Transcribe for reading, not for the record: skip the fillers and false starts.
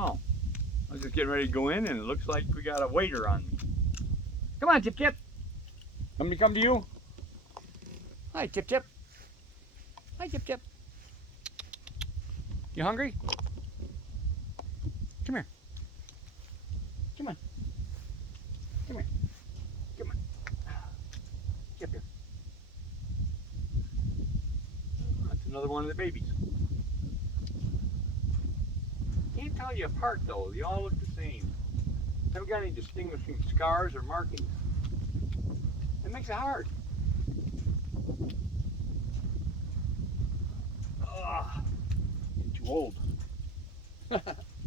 Oh, I was just getting ready to go in, and it looks like we got a waiter on me. Come on, Chip Chip. Let me come to you. Hi, Chip Chip. Hi, Chip Chip. You hungry? Come here. Come on. Come here. Come on. Chip here. That's another one of the babies. Can't tell you apart though. They all look the same. Haven't got any distinguishing scars or markings. It makes it hard. Ugh. Getting too old.